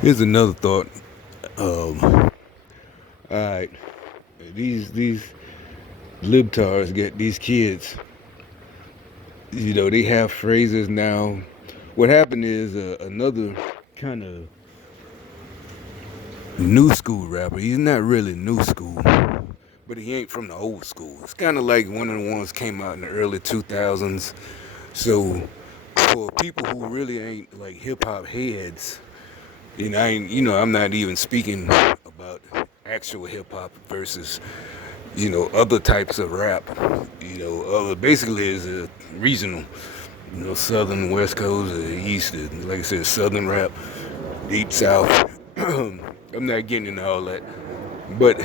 Here's another thought. All right, these libtards get these kids. They have phrases now. What happened is another kind of new school rapper. He's not really new school, but he ain't from the old school. It's kind of like one of the ones came out in the early 2000s. So for people who really ain't like hip hop heads, I'm not even speaking about actual hip hop versus other types of rap. Basically is a regional, southern, west coast, east, like I said, southern rap, deep south. I'm not getting into all that, but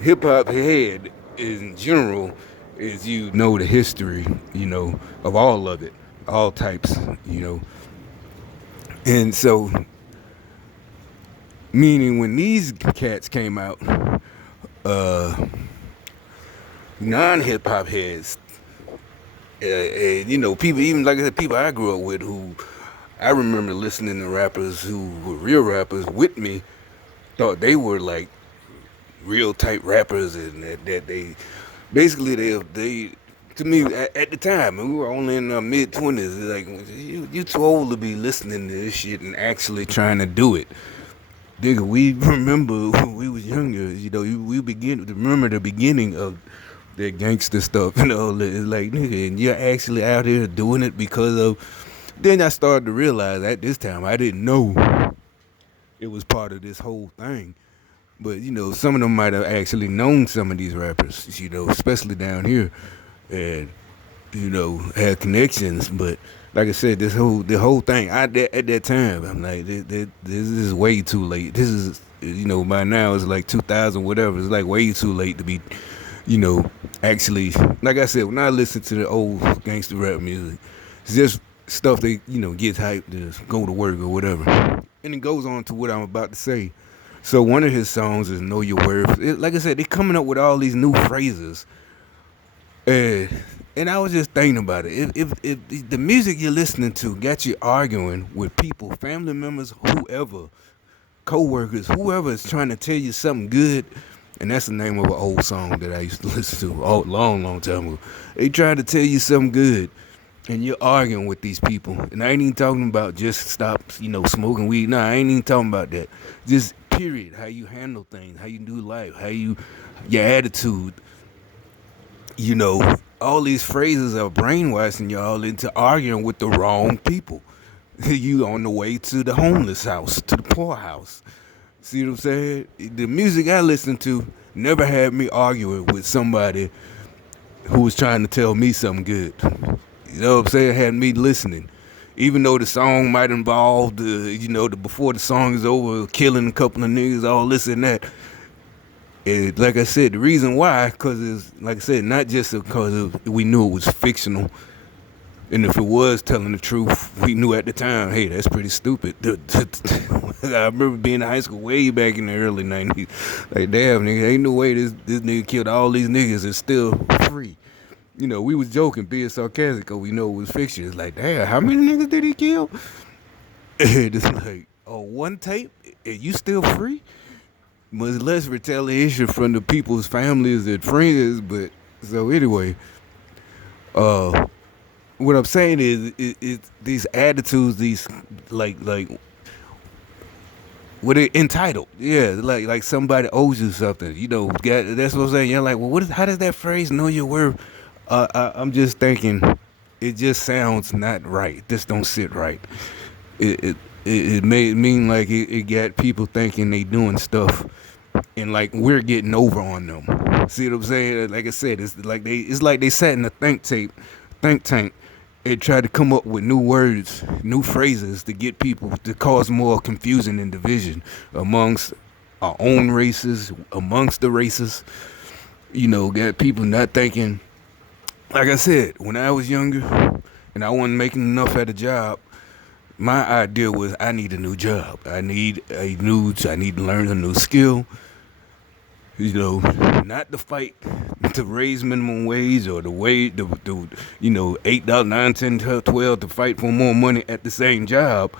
hip hop head in general is the history, of all of it, all types, and so meaning when these cats came out, uh, non hip hop heads, people, even like I said, people I grew up with who I remember listening to rappers who were real rappers with me, thought they were like real type rappers, and that they basically they to me at the time, and we were only in our mid 20s, like you too old to be listening to this shit and actually trying to do it. Nigga, we remember when we was younger, we begin to remember the beginning of that gangster stuff and all that. It's like, nigga, and you're actually out here doing it because of. Then I started to realize at this time I didn't know it was part of this whole thing. But some of them might have actually known some of these rappers, especially down here, and had connections. But like I said, the whole thing, at that time, I'm like, this is way too late. This is by now it's like 2000 whatever. It's like way too late to be you know, actually, like I said, when I listen to the old gangster rap music, it's just stuff that, gets hyped to go to work or whatever. And it goes on to what I'm about to say. So one of his songs is Know Your Worth. Like I said, they're coming up with all these new phrases. And, and I was just thinking about it. If the music you're listening to got you arguing with people, family members, whoever, co-workers, whoever is trying to tell you something good, and that's the name of an old song that I used to listen to a long time ago. They trying to tell you something good, and you're arguing with these people. And I ain't even talking about just stop, smoking weed. No, I ain't even talking about that. Just period, how you handle things, how you do life, your attitude. All these phrases are brainwashing y'all into arguing with the wrong people. You on the way to the homeless house, to the poorhouse. See what I'm saying? The music I listened to never had me arguing with somebody who was trying to tell me something good. You know what I'm saying? Had me listening. Even though the song might involve before the song is over, killing a couple of niggas, all this and that. And like I said, the reason why, because it's, like I said, not just because we knew it was fictional. And if it was telling the truth, we knew at the time, hey, that's pretty stupid. I remember being in high school way back in the early 90s. Like, damn, nigga, ain't no way this nigga killed all these niggas and still free. We was joking, being sarcastic, because we know it was fiction. It's like, damn, how many niggas did he kill? And it's like, oh, one tape, and you still free? Much less retaliation from the people's families and friends. But, so anyway, uh, what I'm saying is these attitudes, these like what it entitled, yeah, like somebody owes you something, that's what I'm saying. You're like, well, how does that phrase know your worth? I'm just thinking, it just sounds not right. This don't sit right. It may mean like it got people thinking they doing stuff, and like we're getting over on them. See what I'm saying? Like I said, it's like they sat in a think tank, and tried to come up with new words, new phrases to get people to cause more confusion and division amongst our own races, amongst the races. Got people not thinking. Like I said, when I was younger and I wasn't making enough at a job, my idea was I need a new job. I need to learn a new skill. Not to fight to raise minimum wage or the $8, 9, 10, 12 to fight for more money at the same job.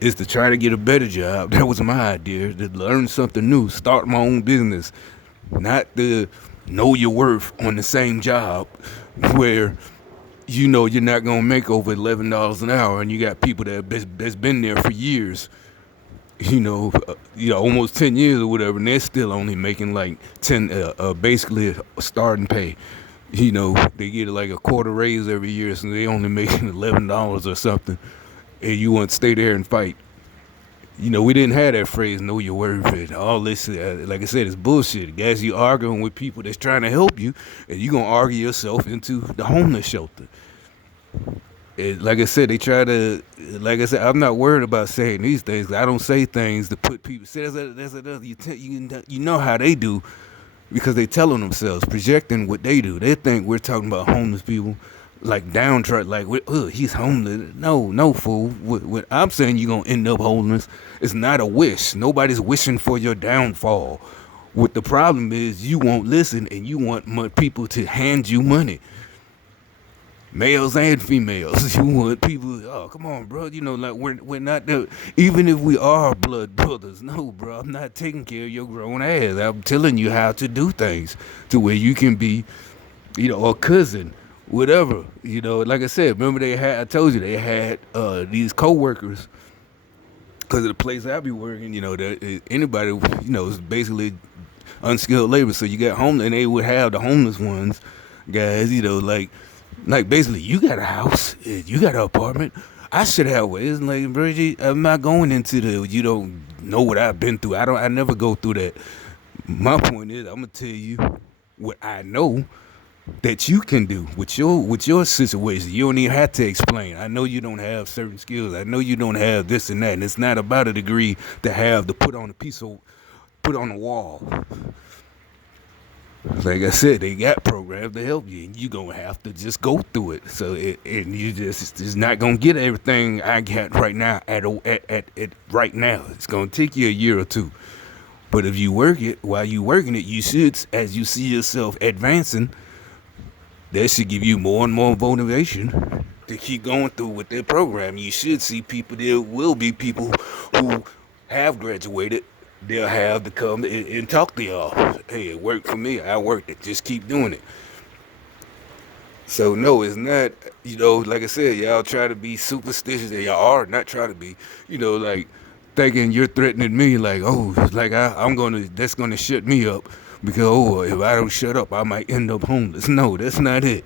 is to try to get a better job. That was my idea, to learn something new, start my own business, not to know your worth on the same job where you know you're not gonna make over $11 an hour, and you got people that's been there for years, almost 10 years or whatever, and they're still only making like basically a starting pay. They get like a quarter raise every year, so they only making $11 or something, and you want to stay there and fight. We didn't have that phrase, know your worth, and all this, like I said, it's bullshit. Guys, you arguing with people that's trying to help you, and you going to argue yourself into the homeless shelter. And like I said, they try to, like I said, I'm not worried about saying these things. I don't say things to put people, see, you know how they do, because they telling themselves, projecting what they do. They think we're talking about homeless people like downtrodden, like he's homeless. No, fool. What I'm saying, you're gonna end up homeless. It's not a wish. Nobody's wishing for your downfall. What the problem is, you won't listen, and you want people to hand you money. Males and females. You want people, oh, come on, bro. Like we're not there. Even if we are blood brothers, no, bro. I'm not taking care of your grown ass. I'm telling you how to do things to where you can be, a cousin, whatever. Like I said, remember I told you they had these co-workers, because of the place I be working, that anybody, is basically unskilled labor. So you got homeless, and they would have the homeless ones, guys, like basically, you got a house, you got an apartment. I should have one. It's like, Bridget, I'm not going into you don't know what I've been through. I never go through that. My point is, I'm gonna tell you what I know that you can do with your situation. You don't even have to explain. I know you don't have certain skills. I know you don't have this and that. And it's not about a degree to put on a wall. Like I said, they got programs to help you, and you gonna have to just go through it. So and you just not gonna get everything I got right now at right now. It's gonna take you a year or two. But if you work it, while you working it, you should, as you see yourself advancing, that should give you more and more motivation to keep going through with their program. You should see people. There will be people who have graduated. They'll have to come and talk to y'all. Hey, it worked for me. I worked it. Just keep doing it. So, no, it's not, like I said, y'all try to be superstitious, and y'all are not try to be, like thinking you're threatening me, like, oh, like that's going to shut me up, because, oh, if I don't shut up, I might end up homeless. No, that's not it.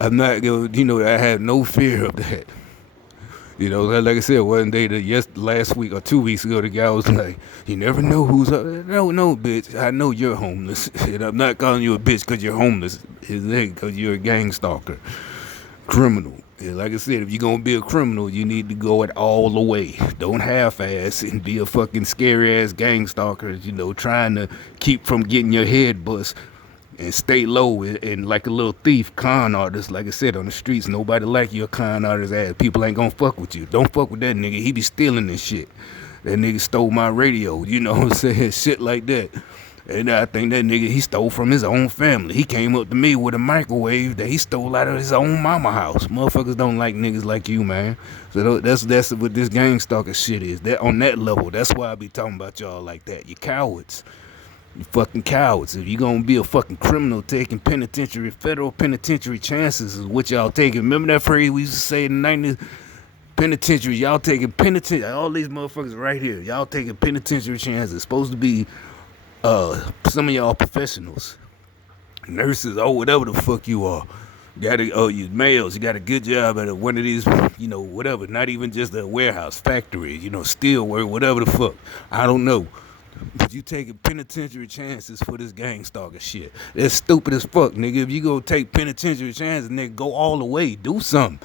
I'm not going to, I have no fear of that. Like I said, one day, last week or 2 weeks ago, the guy was like, you never know who's up. No, bitch, I know you're homeless. And I'm not calling you a bitch because you're homeless. It's because you're a gang stalker, criminal. And like I said, if you're going to be a criminal, you need to go it all the way. Don't half-ass and be a fucking scary-ass gang stalker, trying to keep from getting your head bust. And stay low and like a little thief, con artist. Like I said, on the streets, nobody like your con artist ass. People ain't gonna fuck with you. Don't fuck with that nigga. He be stealing this shit. That nigga stole my radio. You know what I'm saying? Shit like that. And I think that nigga, he stole from his own family. He came up to me with a microwave that he stole out of his own mama house. Motherfuckers don't like niggas like you, man. So that's what this gang stalker shit is. That on that level, that's why I be talking about y'all like that. You cowards. You fucking cowards. If you gonna be a fucking criminal taking federal penitentiary chances is what y'all taking. Remember that phrase we used to say in the 90s? Penitentiary. Y'all taking penitentiary. All these motherfuckers right here. Y'all taking penitentiary chances. It's supposed to be some of y'all professionals. Nurses or whatever the fuck you are. You males, you got a good job at one of these, whatever. Not even just a warehouse, factory, steel work, whatever the fuck. I don't know. But you taking penitentiary chances for this gang stalker shit. That's stupid as fuck, nigga. If you go take penitentiary chances, nigga, go all the way. Do something.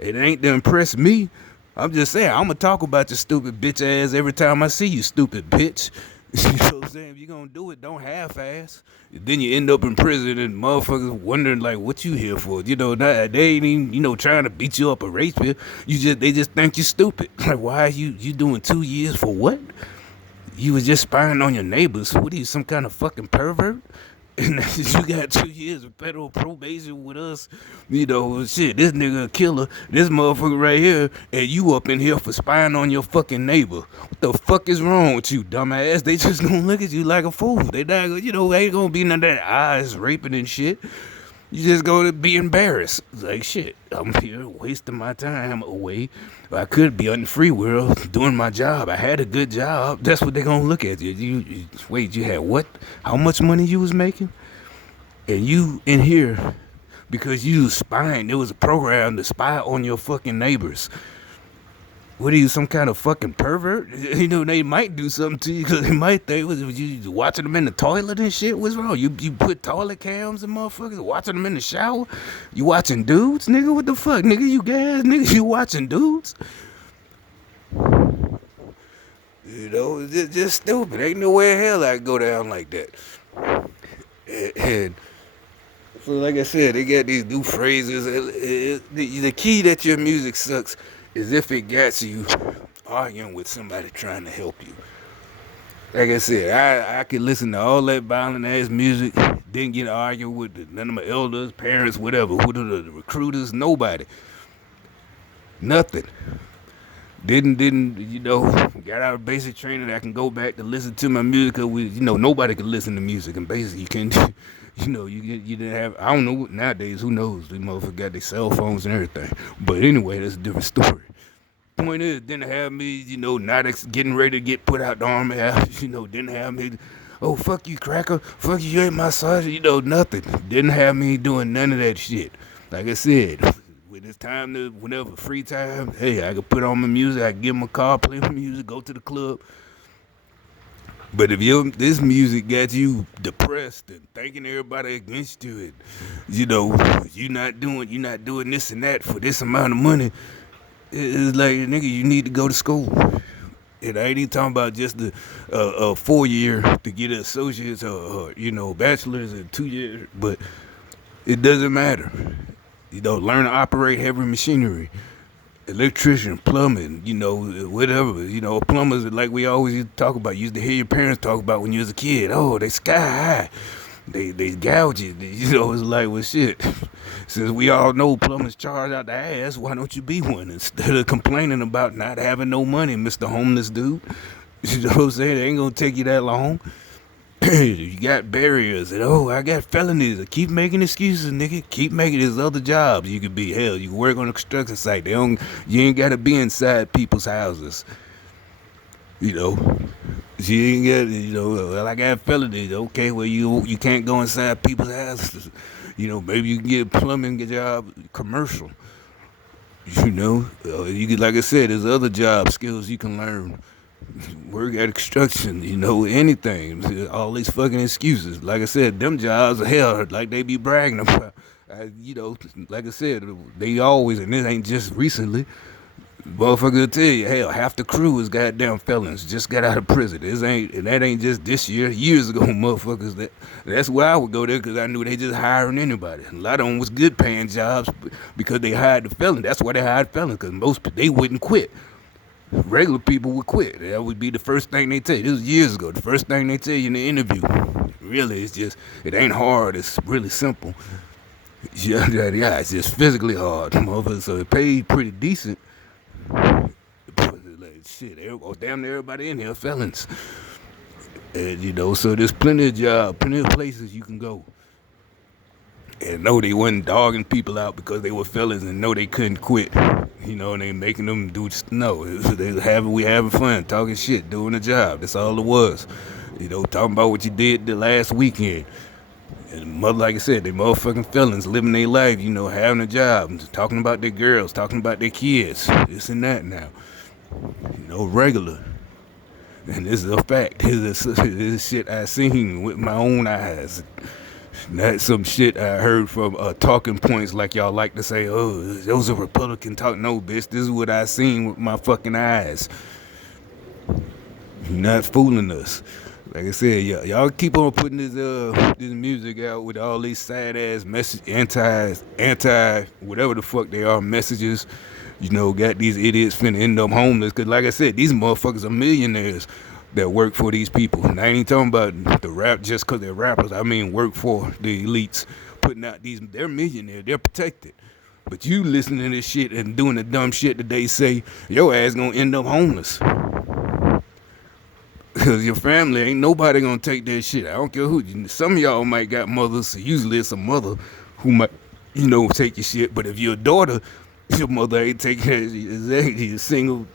It ain't to impress me. I'm just saying, I'm going to talk about your stupid bitch ass every time I see you, stupid bitch. You know what I'm saying? If you're going to do it, don't half-ass. Then you end up in prison and motherfuckers wondering, like, what you here for? They ain't even, trying to beat you up or rape you. They just think you stupid. Like, why are you doing 2 years for what? You was just spying on your neighbors. What are you, some kind of fucking pervert? And you got 2 years of federal probation with us. Shit, this nigga a killer. This motherfucker right here. And you up in here for spying on your fucking neighbor. What the fuck is wrong with you, dumbass? They just gonna look at you like a fool. They not gonna, ain't gonna be none of that eyes raping and shit. You just gonna be embarrassed. Like, shit, I'm here wasting my time away. I could be on the free world doing my job. I had a good job. That's what they gonna look at you. Wait, you had what? How much money you was making? And you in here because you was spying. There was a program to spy on your fucking neighbors. What are you, some kind of fucking pervert? They might do something to you because they might think, was you watching them in the toilet and shit? What's wrong? You put toilet cams and motherfuckers watching them in the shower? You watching dudes, nigga? What the fuck, nigga? You gas, nigga? You watching dudes? It's just stupid. Ain't no way in hell I could go down like that. And so, like I said, they got these new phrases. The key that your music sucks is if it gets you arguing with somebody trying to help you. Like I said, I could listen to all that violent ass music, didn't get arguing with none of my elders, parents, whatever, who the recruiters, nobody. Nothing. Didn't got out of basic training. I can go back to listen to my music. Nobody can listen to music, and basically you can't. You didn't have. I don't know nowadays. Who knows? These motherfuckers got their cell phones and everything. But anyway, that's a different story. Point is, didn't have me. Not getting ready to get put out the army. Didn't have me. Oh, fuck you, cracker. Fuck you ain't my sergeant. Nothing. Didn't have me doing none of that shit. Like I said, when it's time to, whenever free time, hey, I can put on my music. I can get in my car, play my music, go to the club. But if this music got you depressed and thinking everybody against you, and you're not doing this and that for this amount of money, it's like, nigga, you need to go to school. And I ain't even talking about just the 4 year to get an associate's or bachelor's in 2 years, but it doesn't matter. Learn to operate heavy machinery. Electrician, plumbing, whatever. Plumbers, like we always used to talk about, used to hear your parents talk about when you was a kid. Oh, they sky high. They gouge you. It's like, well, shit. Since we all know plumbers charge out the ass, why don't you be one instead of complaining about not having no money, Mr. Homeless dude? You know what I'm saying? It ain't gonna take you that long. You got barriers, and I got felonies. Keep making excuses, nigga. Keep making these other jobs. You could be, hell, you can work on a construction site. You ain't gotta be inside people's houses. You ain't got, well, I got felonies. Okay, well, you can't go inside people's houses. Maybe you can get a plumbing job, commercial. You could, like I said, there's other job skills you can learn. Work at construction, anything. All these fucking excuses. Like I said, them jobs are hell, like they be bragging about. Like I said, they always, and this ain't just recently. Motherfucker will tell you, hell, half the crew is goddamn felons, just got out of prison. That ain't just this year. Years ago, motherfuckers. That's why I would go there, because I knew they just hiring anybody. A lot of them was good paying jobs because they hired the felon. That's why they hired felons, because they wouldn't quit. Regular people would quit. That would be the first thing they tell you. This was years ago. The first thing they tell you in the interview. Really, it ain't hard. It's really simple. Yeah, it's just physically hard, motherfucker. So it paid pretty decent. Like, shit, damn near everybody in here felons. And, so there's plenty of jobs, plenty of places you can go. And no, they wasn't dogging people out because they were fellas, and no, they couldn't quit. And they making them do, no, we having fun, talking shit, doing the job. That's all it was. Talking about what you did the last weekend. And like I said, they motherfucking felons living their life, having a job, talking about their girls, talking about their kids, this and that now. Regular. And this is a fact. This is shit I seen with my own eyes. That's some shit I heard from talking points, like y'all like to say, oh, those are Republican talk. No, bitch, this is what I seen with my fucking eyes. You're not fooling us. Like I said, y'all keep on putting this music out with all these sad ass message, anti whatever the fuck they are messages. Got these idiots finna end up homeless. Cause like I said, these motherfuckers are millionaires. that work for these people. And I ain't talking about the rap just because they're rappers. I mean work for the elites, putting out these. They're millionaires. They're protected. But you listening to this shit and doing the dumb shit that they say, your ass gonna end up homeless. Because your family ain't nobody gonna take that shit. I don't care who. Some of y'all might got mothers. So usually it's a mother who might, take your shit. But if you're a daughter, your mother ain't taking that. Exactly, you're single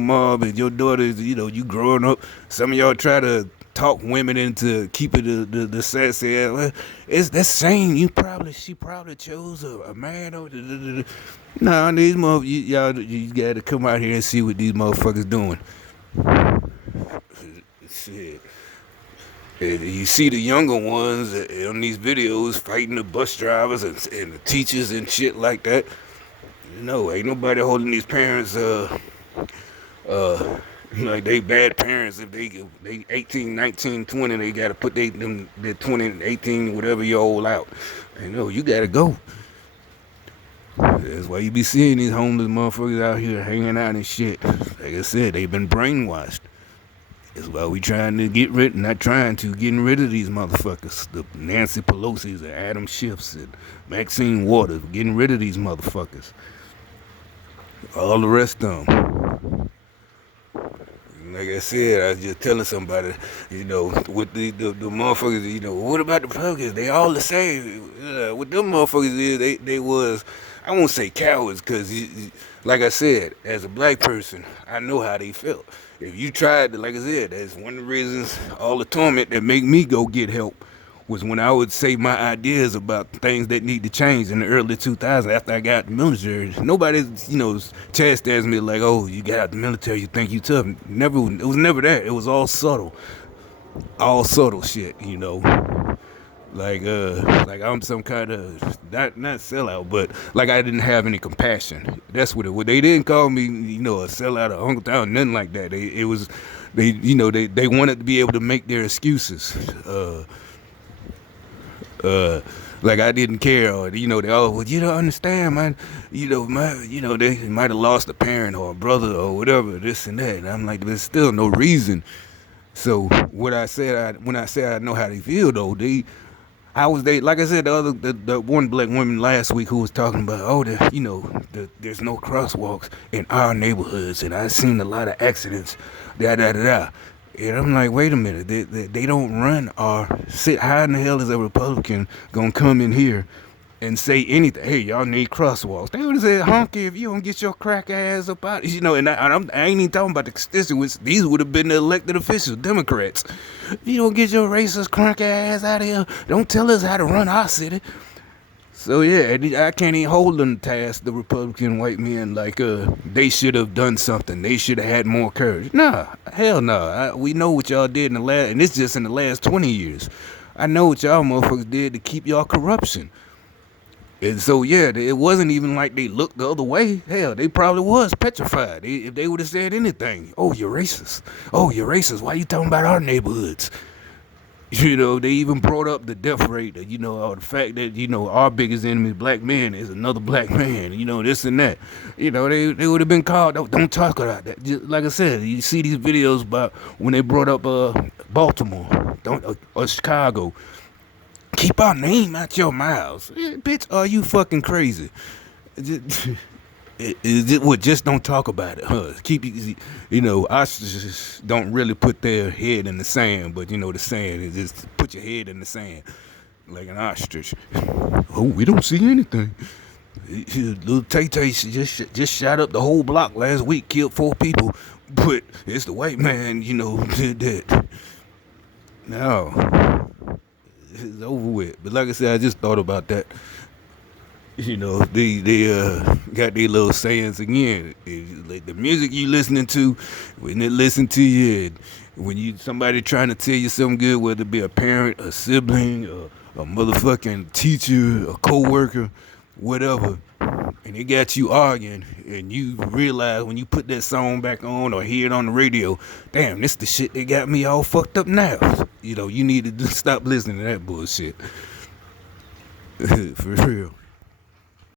mom, and your daughter is, you growing up. Some of y'all try to talk women into keeping the sassy ass. Well, it's that same. She probably chose a man. Or nah, these y'all, you got to come out here and see what these motherfuckers doing. Shit. And you see the younger ones on these videos fighting the bus drivers and the teachers and shit like that. Ain't nobody holding these parents like they bad parents. If they 18, 19, 20, they gotta put their 20, 18, whatever year old out. You gotta go. That's why you be seeing these homeless motherfuckers out here hanging out and shit. Like I said, they've been brainwashed. That's why we getting rid of these motherfuckers. The Nancy Pelosi's and Adam Schiff's and Maxine Waters. Getting rid of these motherfuckers. All the rest of them. Like I said, I was just telling somebody, with the motherfuckers, what about the Republicans? They all the same. What them motherfuckers is, they was, I won't say cowards, because, like I said, as a black person, I know how they felt. If you tried to, like I said, that's one of the reasons, all the torment that make me go get help was when I would say my ideas about things that need to change in the early 2000s after I got out the military. Nobody, chastised me like, oh, you got out the military, you think you tough. It was never that. It was all subtle shit, Like I'm some kind of not sellout, but like I didn't have any compassion. That's what it was. They didn't call me, a sellout or Uncle Town, nothing like that. They wanted to be able to make their excuses. Like I didn't care, or they well, you don't understand, man. They might have lost a parent or a brother or whatever, this and that. And I'm like, there's still no reason. So when I say I know how they feel, though, like I said, the one black woman last week who was talking about, there's no crosswalks in our neighborhoods, and I've seen a lot of accidents, And I'm like, wait a minute, they don't run how in the hell is a Republican gonna come in here and say anything? Hey, y'all need crosswalks. They would have said, honky, if you don't get your crack ass up out. And I ain't even talking about the constituents. These would have been the elected officials, Democrats. If you don't get your racist crack ass out of here, don't tell us how to run our city. So yeah, I can't even hold them task, the Republican white men, like they should have done something. They should have had more courage. Nah, hell no. We know what y'all did and it's just in the last 20 years. I know what y'all motherfuckers did to keep y'all corruption. And so yeah, it wasn't even like they looked the other way. Hell, they probably was petrified. If they would have said anything. Oh, you're racist. Oh, you're racist. Why you talking about our neighborhoods? They even brought up the death rate, or the fact that, our biggest enemy, black men, is another black man, this and that. They would have been called, don't talk about that. Just, like I said, you see these videos about when they brought up Baltimore, or Chicago. Keep our name out your mouths. Bitch, are you fucking crazy? Just don't talk about it, huh? Ostriches don't really put their head in the sand, but the saying is just put your head in the sand like an ostrich. Oh, we don't see anything. Little Tay-Tay just shot up the whole block last week, killed 4 people, but it's the white man, did that. No, it's over with. But like I said, I just thought about that. They got their little sayings again. Like the music you listening to, when they listen to you, and when somebody trying to tell you something good, whether it be a parent, a sibling, a motherfucking teacher, a coworker, whatever, and they got you arguing, and you realize when you put that song back on or hear it on the radio, damn, this the shit that got me all fucked up now. You need to stop listening to that bullshit. For real.